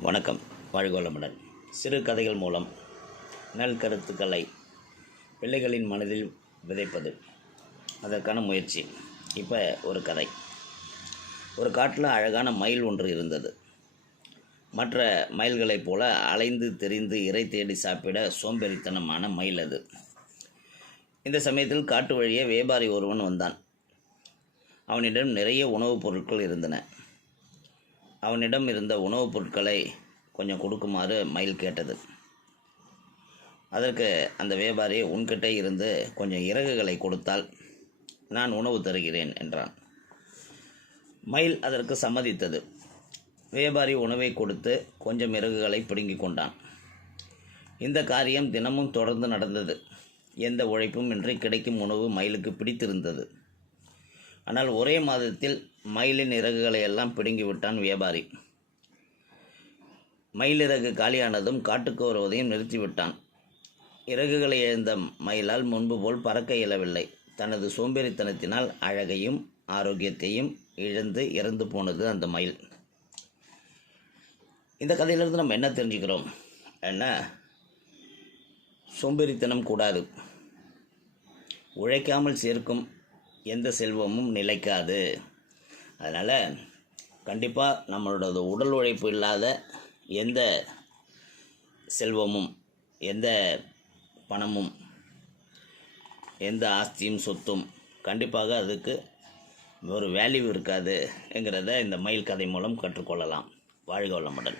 வணக்கம். வாழ்க வளமுடன். சிறு கதைகள் மூலம் நல்கருத்துக்களை பிள்ளைகளின் மனதில் விதைப்பது அதற்கான முயற்சி. இப்போ ஒரு கதை. ஒரு காட்டில் அழகான மயில் ஒன்று இருந்தது. மற்ற மயில்களைப் போல அலைந்து திரிந்து இரை தேடி சாப்பிட சோம்பேறித்தனமான மயில் அது. இந்த சமயத்தில் காட்டு வழியே வியாபாரி ஒருவன் வந்தான். அவனிடம் நிறைய உணவுப் பொருட்கள் இருந்தன. அவனிடம் இருந்த உணவுப் பொருட்களை கொஞ்சம் கொடுக்குமாறு மயில் கேட்டது. அதற்கு அந்த வியாபாரி, உன்கிட்ட இருந்து கொஞ்சம் இறகுகளை கொடுத்தால் நான் உணவு தருகிறேன் என்றான். மயில் அதற்கு சம்மதித்தது. வியாபாரி உணவை கொடுத்து கொஞ்சம் இறகுகளை பிடுங்கி கொண்டான். இந்த காரியம் தினமும் தொடர்ந்து நடந்தது. எந்த உழைப்பும் இன்றி கிடைக்கும் உணவு மயிலுக்கு பிடித்திருந்தது. ஆனால் ஒரே மாதத்தில் மயிலின் இறகுகளை எல்லாம் பிடுங்கி விட்டான் வியாபாரி. மயிலிறகு காலியானதும் காட்டுக்கு வருவதையும் நிறுத்திவிட்டான். இறகுகளை இழந்த மயிலால் முன்பு போல் பறக்க இயலவில்லை. தனது சோம்பேறித்தனத்தினால் அழகையும் ஆரோக்கியத்தையும் இழந்து இறந்து போனது அந்த மயில். இந்த கதையிலிருந்து நம்ம என்ன தெரிஞ்சுக்கிறோம்? என்ன, சோம்பேறித்தனம் கூடாது. உழைக்காமல் சேர்க்கும் எந்த செல்வமும் நிலைக்காது. அதனால் கண்டிப்பாக நம்மளோட உடல் உழைப்பு இல்லாத எந்த செல்வமும், எந்த பணமும், எந்த ஆஸ்தியும் சொத்தும் கண்டிப்பாக அதுக்கு ஒரு வேல்யூ இருக்காது என்கிறத இந்த மயில் கதை மூலம் கற்றுக்கொள்ளலாம். வாழ்க வளமுடன்.